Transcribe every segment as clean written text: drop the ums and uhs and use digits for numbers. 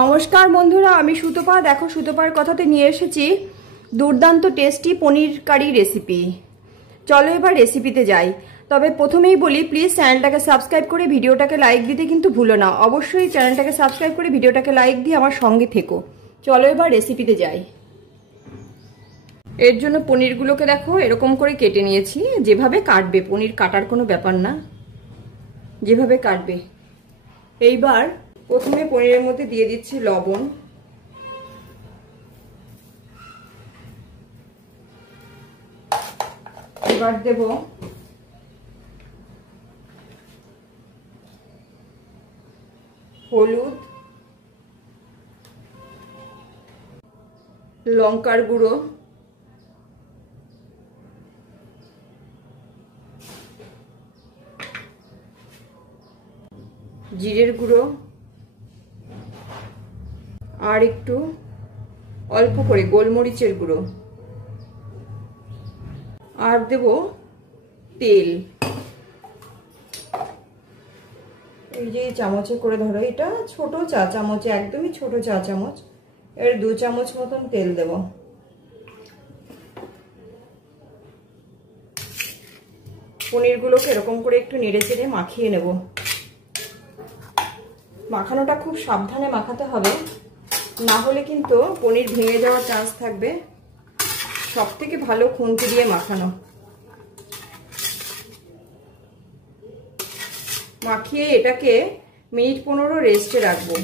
নমস্কার বন্ধুরা, আমি সুতপা। দেখো, সুতপার কথাতে নিয়ে এসেছি দুর্দান্ত টেস্টি পনির কারি রেসিপি। চলো এবার রেসিপিতে যাই। তবে প্রথমেই বলি, প্লিজ চ্যানেলটাকে সাবস্ক্রাইব করে ভিডিওটাকে লাইক দিতে কিন্তু ভুলো না। অবশ্যই চ্যানেলটাকে সাবস্ক্রাইব করে ভিডিওটাকে লাইক দিয়ে আমার সঙ্গে থেকো। চলো এবার রেসিপিতে যাই। এর জন্য পনিরগুলোকে দেখো এরকম করে কেটে নিয়েছি। যেভাবে কাটবে, পনির কাটার কোনো ব্যাপার না, যেভাবে কাটবে। এইবার প্রথমে পনিরের মধ্যে দিয়ে দিচ্ছি লবণ, এবার দেব হলুদ, লঙ্কার গুঁড়ো, জিরের গুঁড়ো, আর একটু অল্প করে গোলমরিচের গুঁড়ো, আর দেব তেল। এই যে চামচে করে ধরো, এটা ছোট চা চামচ, একদমই ছোট চা চামচ, এর 2 চামচ মতন তেল দেব। পনিরগুলোকে এরকম করে একটু নেড়ে চেড়ে মাখিয়ে নেব। মাখানোটা খুব সাবধানে মাখাতে হবে, না হলে কিন্তু পনির ভেঙে যাওয়ার চান্স থাকবে। সব থেকে ভালো খুন্তি দিয়ে মাখানো। মাখিয়ে এটাকে মিনিট 15 রেস্টে রাখবো।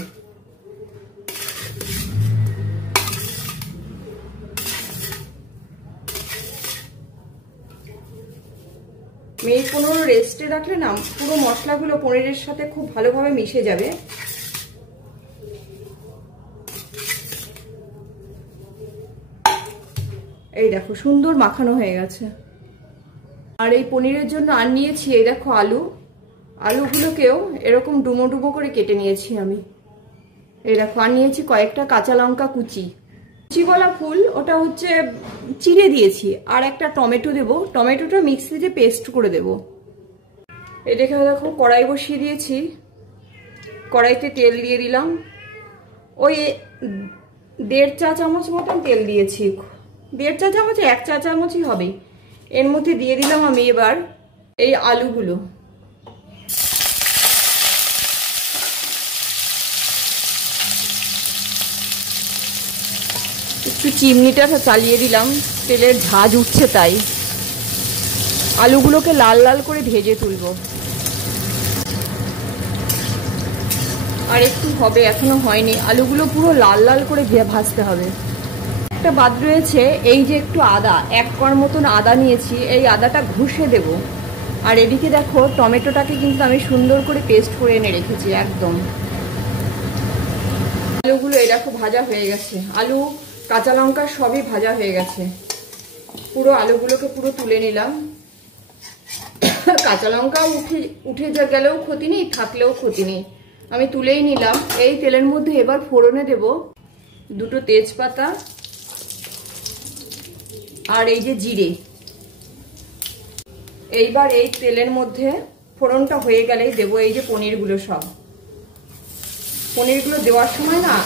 মিনিট 15 রেস্টে রাখলে না পুরো মশলাগুলো পনিরের সাথে খুব ভালোভাবে মিশে যাবে। এই দেখো সুন্দর মাখানো হয়ে গেছে। আর এই পনিরের জন্য আর নিয়েছি, এই দেখো আলু। আলুগুলোকেও এরকম ডুমো ডুমো করে কেটে নিয়েছি আমি। এই দেখো আর নিয়েছি কয়েকটা কাঁচা লঙ্কা কুচি, কুচিগলা ফুল, ওটা হচ্ছে চিড়ে দিয়েছি। আর একটা টমেটো দেব, টমেটোটা মিক্সিতে পেস্ট করে দেব। এই দেখে দেখো কড়াই বসিয়ে দিয়েছি। কড়াইতে তেল দিয়ে দিলাম, ওই 1.5 চা চামচ মতন তেল দিয়েছি। 1.5 চা চামচে 1 চা চামচই হবে। এর মধ্যে দিয়ে দিলাম আমি এবার এই আলুগুলো। একটু চিমনিটা চালিয়ে দিলাম, তেলের ঝাঁজ উঠছে তাই। আলুগুলোকে লাল লাল করে ভেজে তুলব। আর একটু হবে, এখনো হয়নি। আলুগুলো পুরো লাল লাল করে ভাজতে হবে। একটা বাদ রয়েছে, এই যে একটু আদা, 1 কোয়া মতন আদা নিয়েছি, এই আদাটা ঘষে দেব। আর এদিকে দেখো টমেটোটাকে কিন্তু আমি সুন্দর করে পেস্ট করে এনে রেখেছি একদম। আলুগুলো এই দেখো ভাজা হয়ে গেছে। আলু, কাঁচা লঙ্কা সবই ভাজা হয়ে গেছে। পুরো আলুগুলোকে পুরো তুলে নিলাম। কাঁচা লঙ্কা উঠে গেলেও ক্ষতি নেই, থাকলেও ক্ষতি নেই, আমি তুলেই নিলাম। এই তেলের মধ্যে এবার ফোড়নে দেব 2টো তেজপাতা আর এই যে জিরে। এইবার এই তেলের মধ্যে ফোড়নটা হয়ে গেলেই দেব এই যে পনিরগুলো। সব পনিরগুলো দেওয়ার সময় না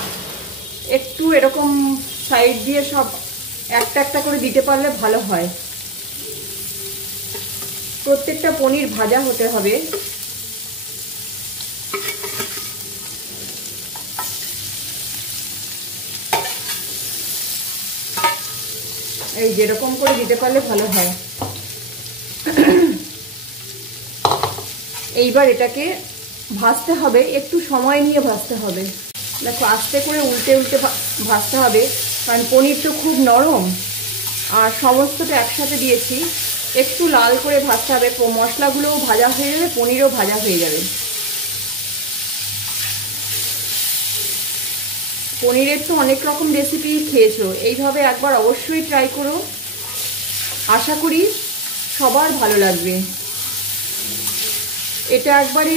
একটু এরকম সাইড দিয়ে সব একটা একটা করে দিতে পারলে ভালো হয়। প্রত্যেকটা পনির ভাজা হতে হবে। এই যেরকম করে দিতে পারলে ভালো হয়। এইবার এটাকে ভাজতে হবে, একটু সময় নিয়ে ভাজতে হবে। দেখো আস্তে করে উল্টে উল্টে ভাজতে হবে, কারণ পনির তো খুব নরম আর সমস্তটা একসাথে দিয়েছি। একটু লাল করে ভাজতে হবে। মশলাগুলোও ভাজা হয়ে যাবে, পনিরও ভাজা হয়ে যাবে। পনিরের তো অনেক রকম রেসিপি খেয়েছো, এইভাবে একবার অবশ্যই ট্রাই করো। আশা করি সবার ভালো লাগবে। এটা একবারে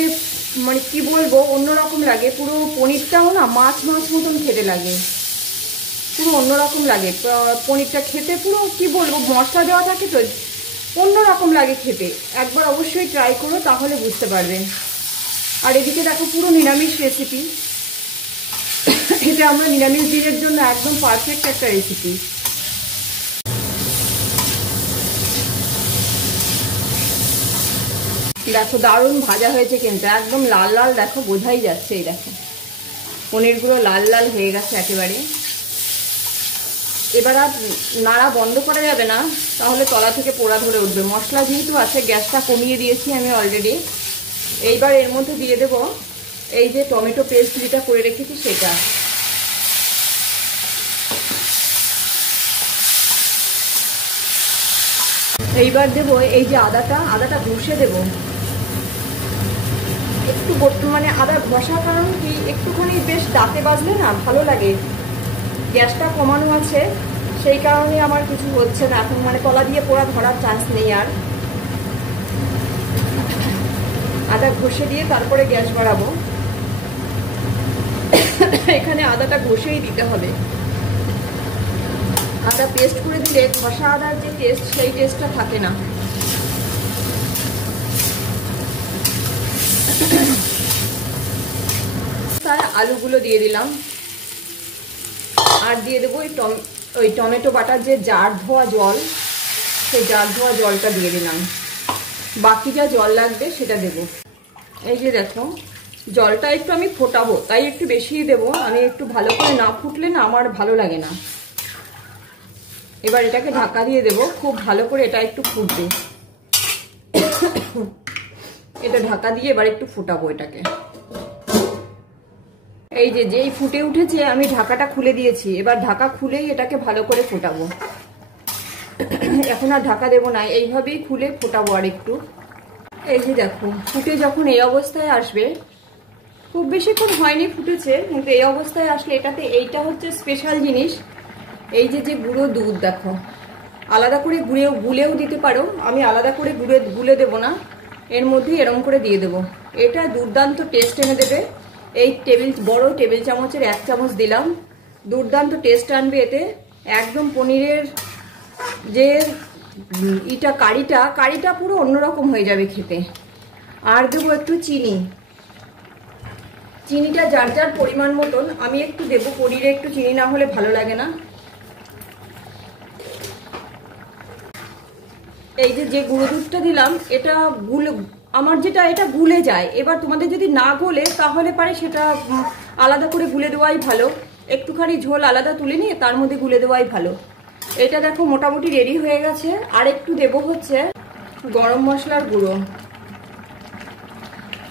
মানে কি বলবো, অন্যরকম লাগে। পুরো পনিরটাও না মাছ মাছ মতন খেতে লাগে, পুরো অন্যরকম লাগে পনিরটা খেতে। পুরো কি বলবো, মশলা দেওয়া থাকে তো অন্যরকম লাগে খেতে। একবার অবশ্যই ট্রাই করো, তাহলে বুঝতে পারবে। আর এদিকে দেখো পুরো নিরামিষ রেসিপি। এটা আমরা নিরামিষ দিনের জন্য একদম পারফেক্ট একটা রেসিপি। দেখো দারুণ ভাজা হয়েছে কিন্তু একদম লাল লাল, দেখো বোঝাই যাচ্ছে। এই দেখো পনিরগুলো লাল লাল হয়ে গেছে একেবারে। এবার আর নাড়া বন্ধ করা যাবে না, তাহলে তলা থেকে পোড়া ধরে উঠবে। মশলা যেহেতু আছে, গ্যাসটা কমিয়ে দিয়েছি আমি অলরেডি। এইবার এর মধ্যে দিয়ে দেব এই যে টমেটো পেস্ট যেটা করে রেখেছি সেটা। এইবার দেব এই যে আদাটা ঘষে দেব একটু। মানে আদা ঘষার কারণ কি, একটুখানি বেশ দাঁতে বাজলে না ভালো লাগে। গ্যাসটা কমানো আছে সেই কারণে আমার কিছু হচ্ছে না এখন, মানে তলা দিয়ে পোড়া ধরার চান্স নেই আর। আদা ঘষে দিয়ে তারপরে গ্যাস বাড়াবো। এখানে আদাটা ঘষেই দিতে হবে। আদা পেস্ট করে দিলে ঘষা আদার যে টেস্ট, সেই টেস্টটা থাকে না। তাই আলুগুলো দিয়ে দিলাম, আর দিয়ে দেবো ওই টমেটো বাটার যে জার ধোয়া জল, সেই জার ধোয়া জলটা দিয়ে দিলাম। বাকি যা জল লাগবে সেটা দেব। এই যে দেখো জলটা একটু আমি ফোটাবো, তাই একটু বেশিই দেবো। আমি একটু ভালো করে না ফুটলে না আমার ভালো লাগে না। এবার এটাকে ঢাকা দিয়ে দেব, খুব ভালো করে এটা একটু ফুটবে। এটা ঢাকা দিয়ে এবার একটু ফোটাবো এটাকে। এই যে যেই ফুটে উঠেছে আমি ঢাকাটা খুলে দিয়েছি। এবার ঢাকা খুলেই এটাকে ভালো করে ফোটাবো। এখন আর ঢাকা দেবো না, এইভাবেই খুলে ফোটাবো আর একটু। এই যে দেখো ফুটে যখন এই অবস্থায় আসবে, খুব বেশিক্ষণ হয়নি ফুটেছে, কিন্তু এই অবস্থায় আসলে এটাতে এইটা হচ্ছে স্পেশাল জিনিস। এই যে গুঁড়ো দুধ দেখো, আলাদা করে গুলেও দিতে পারো, আমি আলাদা করে গুলে দেবো না, এর মধ্যেই এরম করে দিয়ে দেবো। এটা দুর্দান্ত টেস্ট এনে দেবে। এই বড় টেবিল চামচের 1 চামচ দিলাম, দুর্দান্ত টেস্ট আনবে এতে। একদম পনিরের যে কারিটা পুরো অন্যরকম হয়ে যাবে খেতে। আর দেবো একটু চিনিটা যার যার পরিমাণ মতন। আমি একটু দেবো, পনিরে একটু চিনি না হলে ভালো লাগে না। এই যে গুঁড়ো দুধটা দিলাম, এটা এটা গুলে যায়। এবার তোমাদের যদি না গোলে তাহলে পারে সেটা আলাদা করে গুলে দেওয়াই ভালো। একটুখানি ঝোল আলাদা তুলে নিয়ে তার মধ্যে গুলে দেওয়াই ভালো। এটা দেখো মোটামুটি রেডি হয়ে গেছে। আর একটু দেবো হচ্ছে গরম মশলার গুঁড়ো,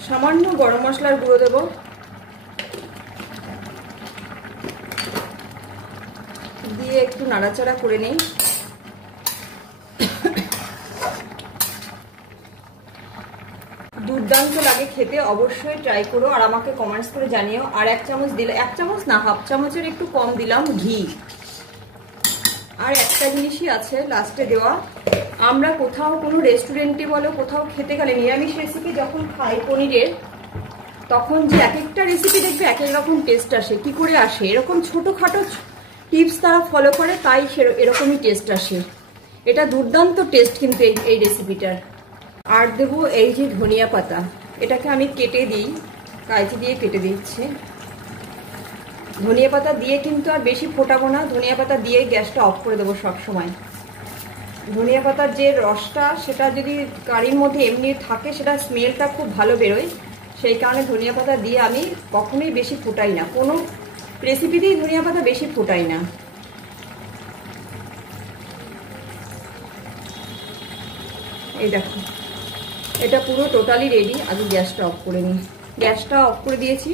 সামান্য গরম মশলার গুঁড়ো দেবো। দিয়ে একটু নাড়াচাড়া করে নিই। দুর্দান্ত লাগে খেতে, অবশ্যই ট্রাই করো আর আমাকে কমেন্টস করে জানিও। আর 1 চামচ দিলে, 1 চামচ না, হাফ চামচের একটু কম দিলাম ঘি। আর একটা জিনিসই আছে লাস্টে দেওয়া, আমরা কোথাও কোনো রেস্টুরেন্টে বলো কোথাও খেতে গেলে নিরামিষ রেসিপি যখন খাই পনিরের, তখন যে এক একটা রেসিপি দেখবে এক এক রকম টেস্ট আসে। কি করে আসে? এরকম ছোটোখাটো টিপস তারা ফলো করে, তাই এরকমই টেস্ট আসে। এটা দুর্দান্ত টেস্ট কিন্তু এই রেসিপিটার। আর দেবো এই যে ধনিয়া পাতা, এটাকে আমি কেটে দিই, কাঁচি দিয়ে কেটে দিচ্ছি। ধনিয়া পাতা দিয়ে কিন্তু আর বেশি ফোটাবো না, ধনিয়া পাতা দিয়ে গ্যাসটা অফ করে দেবো সব সময়। ধনিয়া পাতার যে রসটা, সেটা যদি কারির মধ্যে এমনি থাকে, সেটা স্মেলটা খুব ভালো বেরোয়। সেই কারণে ধনিয়া পাতা দিয়ে আমি কখনোই বেশি ফোটাই না, কোনো রেসিপিতেই ধনিয়া পাতা বেশি ফোটাই না। এই দেখো এটা পুরো টোটালি রেডি। আগে গ্যাসটা অফ করে নিই। গ্যাসটা অফ করে দিয়েছি,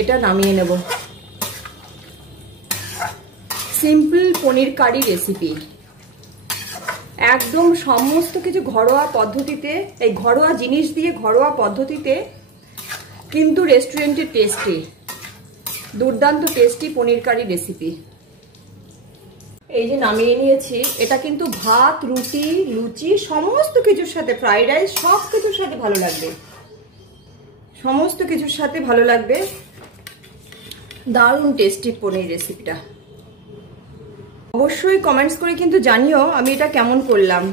এটা নামিয়ে নেব। সিম্পল পনির কারি রেসিপি, একদম সমস্ত কিছু ঘরোয়া পদ্ধতিতে, এই ঘরোয়া জিনিস দিয়ে ঘরোয়া পদ্ধতিতে, কিন্তু রেস্টুরেন্টের টেস্টি, দুর্দান্ত টেস্টি পনির কারি রেসিপি। এই যে নামিয়ে নিয়েছি। এটা কিন্তু ভাত, রুটি, লুচি সমস্ত কিছুর সাথে, ফ্রাইড রাইস সব কিছুর সাথে ভালো লাগবে, সমস্ত কিছুর সাথে ভালো লাগবে। দারুণ টেস্টি পনির রেসিপিটা। অবশ্যই কমেন্টস করে কিন্তু জানিও আমি এটা কেমন করলাম।